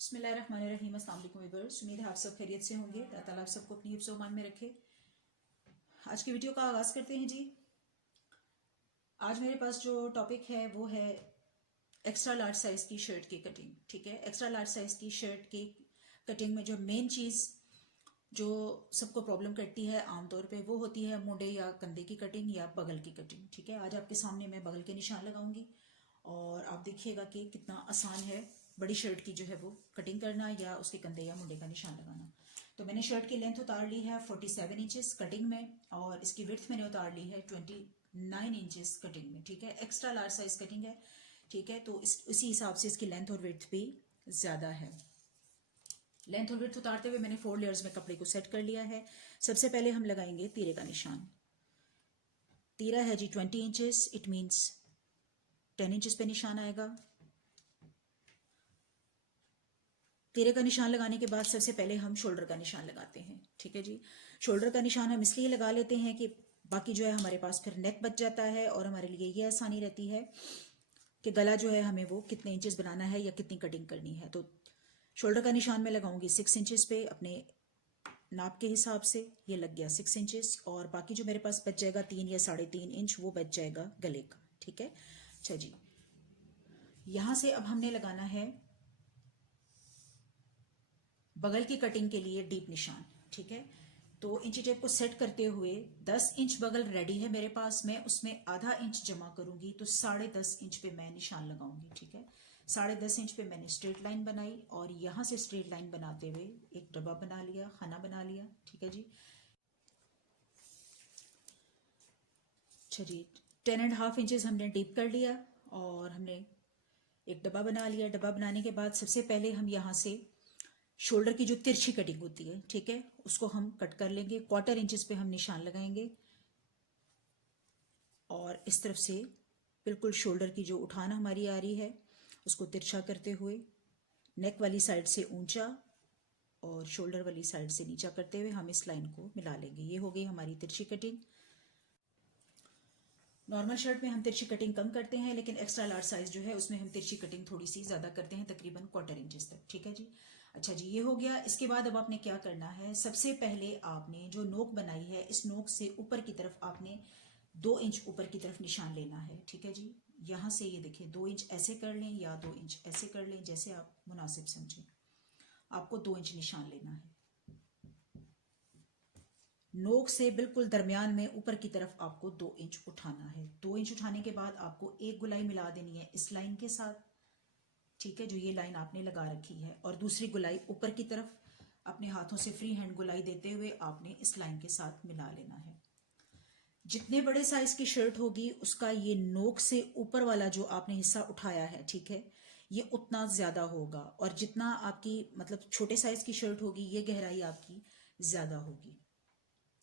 बिस्मिल्लाहिर्रहमानिर्रहीम। अस्सलाम वालेकुम व्यूअर्स, उम्मीद है आप सब खैरियत से होंगे। अल्लाह ताला आप सबको अपनी हिफ्ज़ व मान में रखे। आज की वीडियो का आगाज़ करते हैं जी। आज मेरे पास जो टॉपिक है वो है एक्स्ट्रा लार्ज साइज़ की शर्ट की कटिंग। ठीक है, एक्स्ट्रा लार्ज साइज़ की शर्ट की कटिंग में जो मेन चीज़ जो सबको प्रॉब्लम करती है आमतौर पे वो होती है मुंडे या कंधे की कटिंग या बगल की कटिंग। ठीक है, आज आपके सामने मैं बगल के निशान लगाऊंगी और आप देखिएगा कि कितना आसान है बड़ी शर्ट की जो है वो कटिंग करना या उसके कंधे या मुंडे का निशान लगाना। तो मैंने शर्ट की लेंथ उतार ली है 47 इंचेस कटिंग में और इसकी विड्थ मैंने उतार ली है 29 इंचेस कटिंग में। ठीक है, एक्स्ट्रा लार्ज साइज कटिंग है। ठीक है, तो इसी हिसाब से इसकी लेंथ और विड्थ भी ज़्यादा है। लेंथ और विड्थ उतारते हुए मैंने 4 लेयर्स में कपड़े को सेट कर लिया है। सबसे पहले हम लगाएंगे तीरे का निशान। तीरा है जी 20 इंचेस, इट मीन्स 10 इंचेस पे निशान आएगा। तीरे का निशान लगाने के बाद सबसे पहले हम शोल्डर का निशान लगाते हैं। ठीक है जी, शोल्डर का निशान हम इसलिए लगा लेते हैं कि बाकी जो है हमारे पास फिर नेक बच जाता है और हमारे लिए ये आसानी रहती है कि गला जो है हमें वो कितने इंचेस बनाना है या कितनी कटिंग करनी है। तो शोल्डर का निशान मैं लगाऊंगी 6 इंचेस पे अपने नाप के हिसाब से। ये लग गया 6 इंचेस और बाकी जो मेरे पास बच जाएगा 3 या 3.5 इंच वो बच जाएगा गले का। ठीक है, अच्छा जी, यहां से अब हमने लगाना है बगल की कटिंग के लिए डीप निशान। ठीक है, तो इंची टेप को सेट करते हुए 10 इंच बगल रेडी है मेरे पास, मैं उसमें आधा इंच जमा करूंगी तो 10.5 इंच पे मैं निशान लगाऊंगी। ठीक है, 10.5 इंच पे मैंने स्ट्रेट लाइन बनाई और यहां से स्ट्रेट लाइन बनाते हुए एक डब्बा बना लिया, खाना बना लिया। ठीक है जी, अच्छा जी, 10.5 इंचेस हमने डीप कर लिया और हमने एक डब्बा बना लिया। डब्बा बनाने के बाद सबसे पहले हम यहाँ से शोल्डर की जो तिरछी कटिंग होती है, ठीक है, उसको हम कट कर लेंगे। 1/4 इंचेस पे हम निशान लगाएंगे और इस तरफ से बिल्कुल शोल्डर की जो उठान हमारी आ रही है उसको तिरछा करते हुए नेक वाली साइड से ऊंचा और शोल्डर वाली साइड से नीचा करते हुए हम इस लाइन को मिला लेंगे। ये हो गई हमारी तिरछी कटिंग। नॉर्मल शर्ट में हम तिरछी कटिंग कम करते हैं, लेकिन एक्स्ट्रा लार्ज साइज जो है उसमें हम तिरछी कटिंग थोड़ी सी ज़्यादा करते हैं, तकरीबन 1/4 इंचेस तक। ठीक है जी, अच्छा जी, ये हो गया। इसके बाद अब आपने क्या करना है, सबसे पहले आपने जो नोक बनाई है इस नोक से ऊपर की तरफ आपने 2 इंच ऊपर की तरफ निशान लेना है। ठीक है जी, यहाँ से ये देखिए 2 इंच ऐसे कर लें या 2 इंच ऐसे कर लें, जैसे आप मुनासिब समझें। आपको 2 इंच निशान लेना है। नोक से बिल्कुल दरमियान में ऊपर की तरफ आपको 2 इंच उठाना है। 2 इंच उठाने के बाद आपको एक गुलाई मिला देनी है इस लाइन के साथ। ठीक है, जो ये लाइन आपने लगा रखी है, और दूसरी गुलाई ऊपर की तरफ अपने हाथों से फ्री हैंड गुलाई देते हुए आपने इस लाइन के साथ मिला लेना है। जितने बड़े साइज की शर्ट होगी उसका ये नोक से ऊपर वाला जो आपने हिस्सा उठाया है, ठीक है, ये उतना ज्यादा होगा, और जितना आपकी मतलब छोटे साइज की शर्ट होगी ये गहराई आपकी ज्यादा होगी।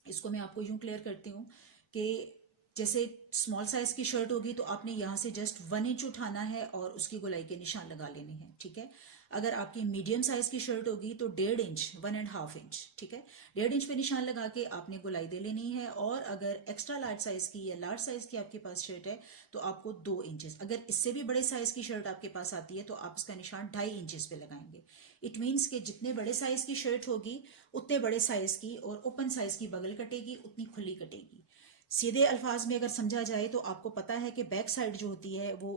इसको मैं आपको यूं क्लियर करती हूँ कि जैसे स्मॉल साइज की शर्ट होगी तो आपने यहाँ से जस्ट 1 इंच उठाना है और उसकी गोलाई के निशान लगा लेने हैं। ठीक है, अगर आपकी मीडियम साइज की शर्ट होगी तो 1.5 इंच 1.5 इंच, ठीक है, 1.5 इंच पे निशान लगा के आपने गोलाई दे लेनी है। और अगर एक्स्ट्रा लार्ज साइज की या लार्ज साइज की आपके पास शर्ट है तो आपको 2 इंचेस, अगर इससे भी बड़े साइज की शर्ट आपके पास आती है तो आप उसका निशान 2.5 इंचेस पे लगाएंगे। इट मीन्स कि जितने बड़े साइज की शर्ट होगी उतने बड़े साइज की और ओपन साइज की बगल कटेगी, उतनी खुली कटेगी। सीधे अल्फाज में अगर समझा जाए तो आपको पता है कि बैक साइड जो होती है वो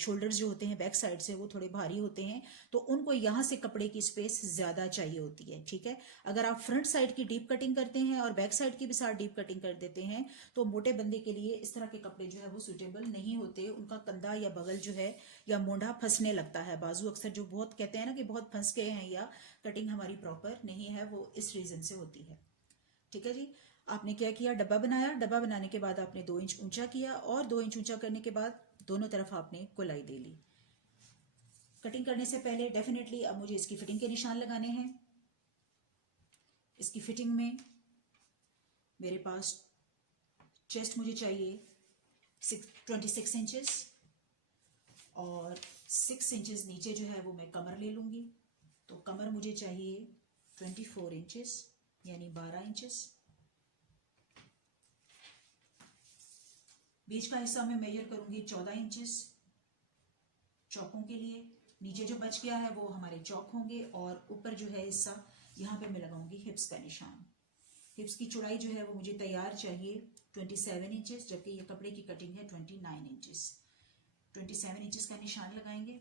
शोल्डर्स जो होते हैं बैक साइड से वो थोड़े भारी होते हैं, तो उनको यहाँ से कपड़े की स्पेस ज्यादा चाहिए होती है। ठीक है, अगर आप फ्रंट साइड की डीप कटिंग करते हैं और बैक साइड की भी साथ डीप कटिंग कर देते हैं तो मोटे बंदे के लिए इस तरह के कपड़े जो है वो सुटेबल नहीं होते। उनका कंधा या बगल जो है या मोंढा फंसने लगता है, बाजू अक्सर जो बहुत कहते हैं ना कि बहुत फंस गए हैं या कटिंग हमारी प्रॉपर नहीं है, वो इस रीजन से होती है। ठीक है जी, आपने क्या किया, डब्बा बनाया। डब्बा बनाने के बाद आपने 2 इंच ऊंचा किया और 2 इंच ऊंचा करने के बाद दोनों तरफ आपने गोलाई दे ली। कटिंग करने से पहले डेफिनेटली अब मुझे इसकी फिटिंग के निशान लगाने हैं। इसकी फिटिंग में मेरे पास चेस्ट मुझे चाहिए 26 इंचेस और 6 इंचेस नीचे जो है वो मैं कमर ले लूंगी, तो कमर मुझे चाहिए 24 इंचेस यानी 12 इंचेस। बीच का हिस्सा मैं मेजर करूंगी 14 इंचेस चौकों के लिए, नीचे जो बच गया है वो हमारे चौक होंगे और ऊपर जो है हिस्सा यहाँ पे मैं लगाऊंगी हिप्स का निशान। हिप्स की चौड़ाई जो है वो मुझे तैयार चाहिए 27 इंचेस, जबकि ये कपड़े की कटिंग है 29 इंचेस। 27 इंचेस का निशान लगाएंगे।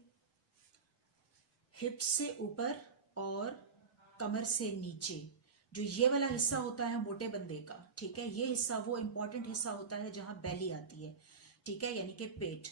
हिप्स से ऊपर और कमर से नीचे जो ये वाला हिस्सा होता है मोटे बंदे का, ठीक है, ये हिस्सा वो इंपॉर्टेंट हिस्सा होता है जहां बेली आती है, ठीक है, यानी कि पेट।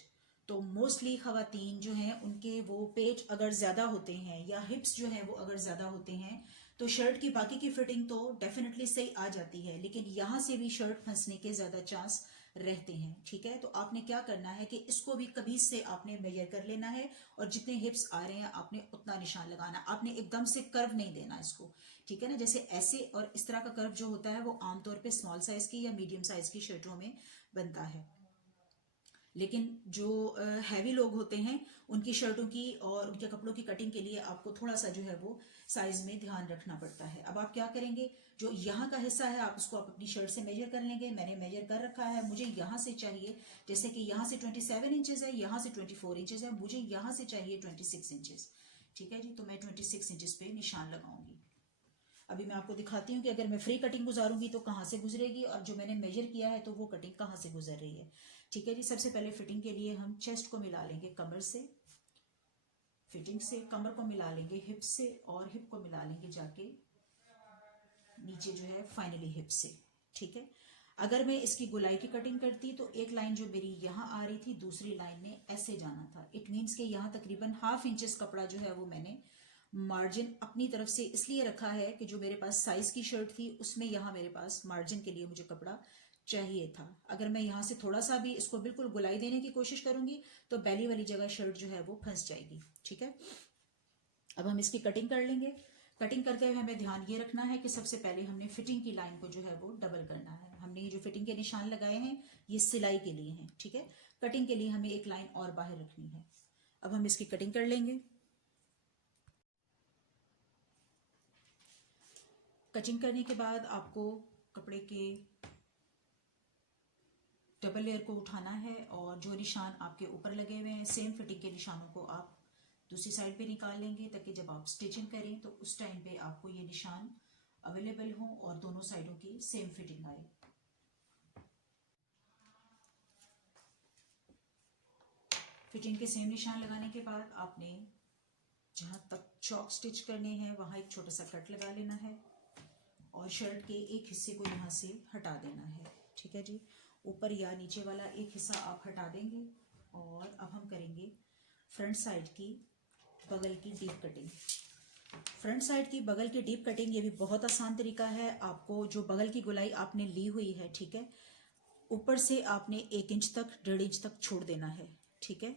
तो मोस्टली खवातीन जो हैं उनके वो पेट अगर ज्यादा होते हैं या हिप्स जो है वो अगर ज्यादा होते हैं तो शर्ट की बाकी की फिटिंग तो डेफिनेटली सही आ जाती है, लेकिन यहां से भी शर्ट फंसने के ज्यादा चांस रहते हैं, ठीक है। तो आपने क्या करना है कि इसको भी कमीज से आपने मेजर कर लेना है और जितने हिप्स आ रहे हैं आपने उतना निशान लगाना। आपने एकदम से कर्व नहीं देना इसको, ठीक है ना। जैसे ऐसे और इस तरह का कर्व जो होता है वो आमतौर पे स्मॉल साइज की या मीडियम साइज की शर्टों में बनता है, लेकिन जो हैवी लोग होते हैं उनकी शर्टों की और उनके कपड़ों की कटिंग के लिए आपको थोड़ा सा जो है वो साइज में ध्यान रखना पड़ता है। अब आप क्या करेंगे, जो यहाँ का हिस्सा है आप उसको आप अपनी शर्ट से मेजर कर लेंगे। मैंने मेजर कर रखा है, मुझे यहाँ से चाहिए, जैसे कि यहाँ से 27 इंचेस है, यहाँ से 24 इंचेस है, मुझे यहाँ से चाहिए 26 इंचेस, ठीक है जी। तो मैं 26 इंचेस पे निशान लगाऊंगी। अभी मैं आपको दिखाती हूँ कि अगर मैं फ्री कटिंग गुजारूंगी तो कहाँ से गुजरेगी और जो मैंने मेजर किया है तो वो कटिंग कहाँ से गुजर रही है, ठीक है जी। सबसे पहले फिटिंग के लिए हम चेस्ट को मिला लेंगे कमर से, फिटिंग से कमर को मिला लेंगे हिप से और हिप को मिला लेंगे जाके नीचे जो है फाइनली हिप से, ठीक है। अगर मैं इसकी गोलाई की कटिंग करती तो एक लाइन जो मेरी यहाँ आ रही थी दूसरी लाइन में ऐसे जाना था। इट मीन्स के यहाँ तकरीबन ½ इंचेस कपड़ा जो है वो मैंने मार्जिन अपनी तरफ से इसलिए रखा है कि जो मेरे पास साइज की शर्ट थी उसमें यहाँ मेरे पास मार्जिन के लिए मुझे कपड़ा चाहिए था। अगर मैं यहाँ से थोड़ा सा भी इसको बिल्कुल गुलाई देने की कोशिश करूंगी तो बेली वाली जगह शर्ट जो है वो फंस जाएगी, ठीक है। अब हम इसकी कटिंग कर लेंगे। कटिंग करते हुए हमें ध्यान ये रखना है कि सबसे पहले हमने फिटिंग की लाइन को जो है वो डबल करना है। हमने ये जो फिटिंग के निशान लगाए हैं ये सिलाई के लिए हैं, ठीक है। कटिंग के लिए हमें एक लाइन और बाहर रखनी है। अब हम इसकी कटिंग कर लेंगे। कटिंग करने के बाद आपको कपड़े के डबल लेयर को उठाना है और जो निशान आपके ऊपर लगे हुए हैं सेम फिटिंग के निशानों को आप दूसरी साइड पे निकाल लेंगे, ताकि जब आप स्टिचिंग करें तो उस टाइम पे आपको ये निशान अवेलेबल हो और दोनों साइडों की सेम फिटिंग आए। फिटिंग के सेम निशान लगाने के बाद आपने जहाँ तक चौक स्टिच करने हैं वहाँ एक छोटा सा कट लगा लेना है और शर्ट के एक हिस्से को यहाँ से हटा देना है, ठीक है जी। ऊपर या नीचे वाला एक हिस्सा आप हटा देंगे और अब हम करेंगे फ्रंट साइड की बगल की डीप कटिंग। फ्रंट साइड की बगल की डीप कटिंग ये भी बहुत आसान तरीका है। आपको जो बगल की गोलाई आपने ली हुई है, ठीक है, ऊपर से आपने 1 इंच तक 1.5 इंच तक छोड़ देना है, ठीक है,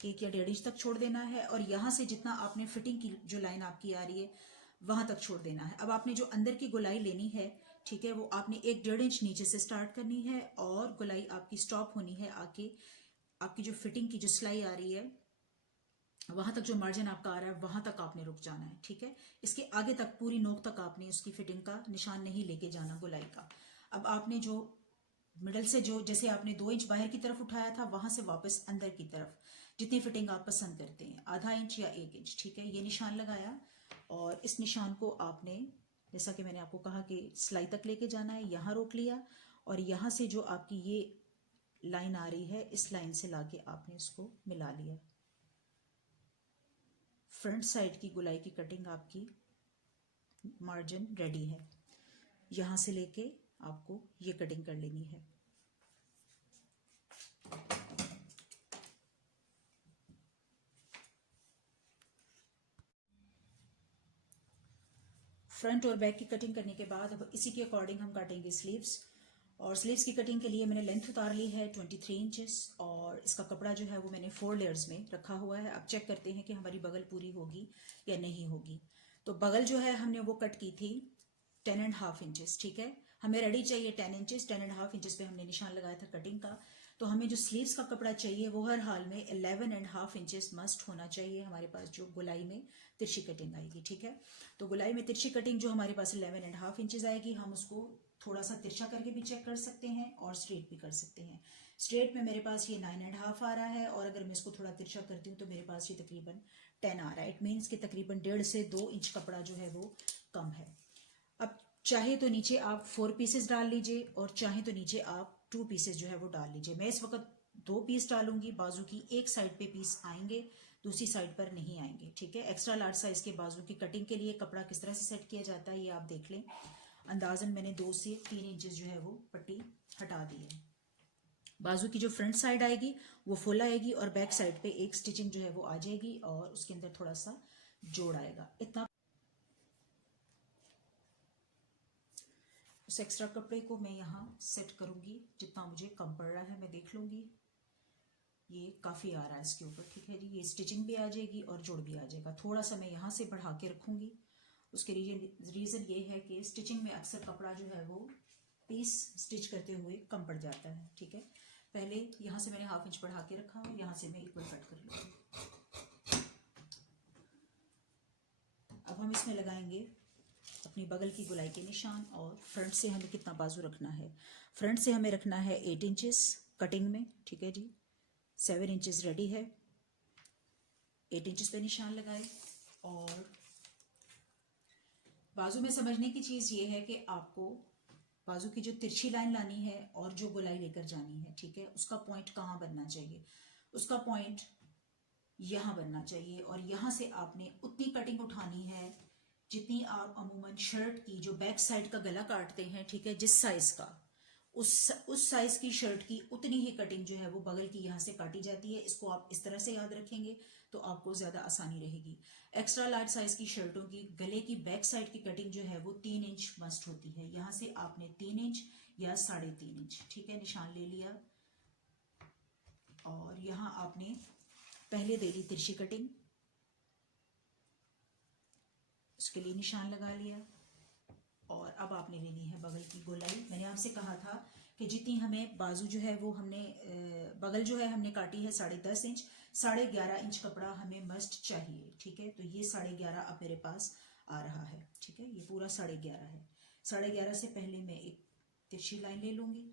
1 या 1.5 इंच तक छोड़ देना है और यहाँ से जितना आपने फिटिंग की जो लाइन आपकी आ रही है वहां तक छोड़ देना है। अब आपने जो अंदर की गोलाई लेनी है, ठीक है, वो आपने 1-1.5 इंच नीचे से स्टार्ट करनी है और गोलाई आपकी स्टॉप होनी है आके आपकी जो फिटिंग की जो सिलाई आ रही है वहां तक, जो मार्जिन आपका आ रहा है वहां तक आपने रुक जाना है, ठीक है। इसके आगे तक पूरी नोक तक आपने उसकी फिटिंग का निशान नहीं लेके जाना गोलाई का। अब आपने जो मिडल से जो जैसे आपने 2 इंच बाहर की तरफ उठाया था वहां से वापस अंदर की तरफ जितनी फिटिंग आप पसंद करते हैं, ½ इंच या 1 इंच, ठीक है, ये निशान लगाया और इस निशान को आपने जैसा कि मैंने आपको कहा कि सिलाई तक लेके जाना है, यहाँ रोक लिया और यहाँ से जो आपकी ये लाइन आ रही है इस लाइन से लाके आपने इसको मिला लिया। फ्रंट साइड की गोलाई की कटिंग आपकी मार्जिन रेडी है। यहाँ से लेके आपको ये कटिंग कर लेनी है। फ्रंट और बैक की कटिंग करने के बाद अब इसी के अकॉर्डिंग हम काटेंगे स्लीव्स। और स्लीव्स की कटिंग के लिए मैंने लेंथ उतार ली है 23 इंचेस और इसका कपड़ा जो है वो मैंने 4 लेयर्स में रखा हुआ है। अब चेक करते हैं कि हमारी बगल पूरी होगी या नहीं होगी। तो बगल जो है हमने वो कट की थी 10.5 इंचेस, ठीक है, हमें रेडी चाहिए 10 इंचेस। 10.5 इंचेस पे हमने निशान लगाया था कटिंग का। तो हमें जो स्लीव्स का कपड़ा चाहिए वो हर हाल में 11.5 इंचेस मस्ट होना चाहिए हमारे पास, जो गोलाई में तिरछी कटिंग आएगी, ठीक है। तो गोलाई में तिरछी कटिंग जो हमारे पास 11.5 इंचेस आएगी, हम उसको थोड़ा सा तिरछा करके भी चेक कर सकते हैं और स्ट्रेट भी कर सकते हैं। स्ट्रेट में मेरे पास ये 9.5 आ रहा है और अगर मैं इसको थोड़ा तिरछा करती हूँ तो मेरे पास ये तकरीबन 10 आ रहा है। इट मीन्स कि तकरीबन 1.5 से 2 इंच कपड़ा जो है वो कम है। अब चाहे तो नीचे आप 4 पीसेस डाल लीजिए और चाहे तो नीचे आप 2 पीसेस जो है वो डाल लीजिए। मैं इस वक्त 2 पीस डालूंगी, बाजू की एक साइड पे पीस आएंगे, दूसरी साइड पर नहीं आएंगे, ठीक है। एक्स्ट्रा लार्ज साइज के बाजू की कटिंग के लिए कपड़ा किस तरह से सेट किया जाता है ये आप देख लें। अंदाजन मैंने 2 से 3 इंचेस जो है वो पट्टी हटा दी है। बाजू की जो फ्रंट साइड आएगी वो फुल आएगी और बैक साइड पे एक स्टिचिंग जो है वो आ जाएगी और उसके अंदर थोड़ा सा जोड़ आएगा। इतना उस एक्स्ट्रा कपड़े को मैं यहाँ सेट करूंगी जितना मुझे कम पड़ रहा है। मैं देख लूंगी ये काफ़ी आ रहा है इसके ऊपर, ठीक है जी। ये स्टिचिंग भी आ जाएगी और जोड़ भी आ जाएगा। थोड़ा सा मैं यहाँ से बढ़ा के रखूंगी। उसके रीज़न ये है कि स्टिचिंग में अक्सर कपड़ा जो है वो पीस स्टिच करते हुए कम पड़ जाता है, ठीक है। पहले यहाँ से मैंने 1/2 इंच बढ़ा के रखा और यहाँ से मैं इक्वल कट कर लूँगी। अब हम इसमें लगाएंगे अपनी बगल की गोलाई के निशान और फ्रंट से हमें कितना बाजू रखना है। फ्रंट से हमें रखना है 8 इंचेस कटिंग में, ठीक है जी। 7 इंचेस रेडी है। 8 इंचेस पे निशान लगाए और बाजू में समझने की चीज़ ये है कि आपको बाजू की जो तिरछी लाइन लानी है और जो गोलाई लेकर जानी है, ठीक है, उसका पॉइंट कहाँ बनना चाहिए। उसका पॉइंट यहाँ बनना चाहिए और यहाँ से आपने उतनी कटिंग उठानी है जितनी आप अमूमन शर्ट की जो बैक साइड का गला काटते हैं, ठीक है, जिस साइज का, उस साइज की शर्ट की उतनी ही कटिंग जो है वो बगल की यहाँ से काटी जाती है। इसको आप इस तरह से याद रखेंगे तो आपको ज़्यादा आसानी रहेगी। एक्स्ट्रा लार्ज साइज की शर्टों की गले की बैक साइड की कटिंग जो है वो 3 इंच मस्ट होती है। यहाँ से आपने 3 इंच या 3.5 इंच, ठीक है, निशान ले लिया और यहाँ आपने पहले दे ली तिरछी कटिंग, उसके लिए निशान लगा लिया और अब आपने लेनी है बगल की गोलाई। मैंने आपसे कहा था कि जितनी हमें बाजू जो है वो हमने बगल जो है हमने काटी है 10.5 इंच, 11.5 इंच कपड़ा हमें मस्ट चाहिए, ठीक है। तो ये 11.5 अब मेरे पास आ रहा है, ठीक है। ये पूरा 11.5 है। 11.5 से पहले मैं एक तिरछी लाइन ले लूंगी।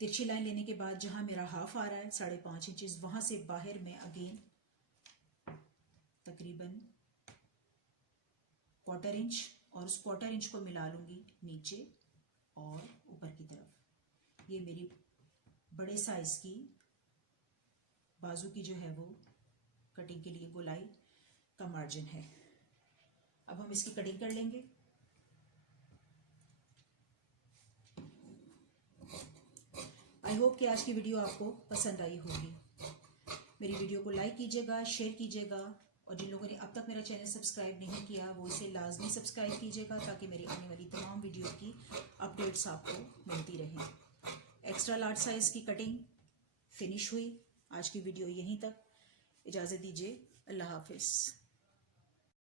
तिरछी लाइन लेने के बाद जहां मेरा हाफ आ रहा है 5.5 इंचेस, वहां से बाहर में अगेन तकरीबन 1/4 इंच और उस 1/4 इंच को मिला लूंगी नीचे और ऊपर की तरफ। ये मेरी बड़े साइज की बाजू की जो है वो कटिंग के लिए गोलाई का मार्जिन है। अब हम इसकी कटिंग कर लेंगे। आई होप कि आज की वीडियो आपको पसंद आई होगी। मेरी वीडियो को लाइक कीजिएगा, शेयर कीजिएगा और जिन लोगों ने अब तक मेरा चैनल सब्सक्राइब नहीं किया वो इसे लाजमी सब्सक्राइब कीजिएगा ताकि मेरी आने वाली तमाम वीडियो की अपडेट्स आपको मिलती रहें। एक्स्ट्रा लार्ज साइज की कटिंग फिनिश हुई। आज की वीडियो यहीं तक। इजाज़त दीजिए। अल्लाह हाफिज़।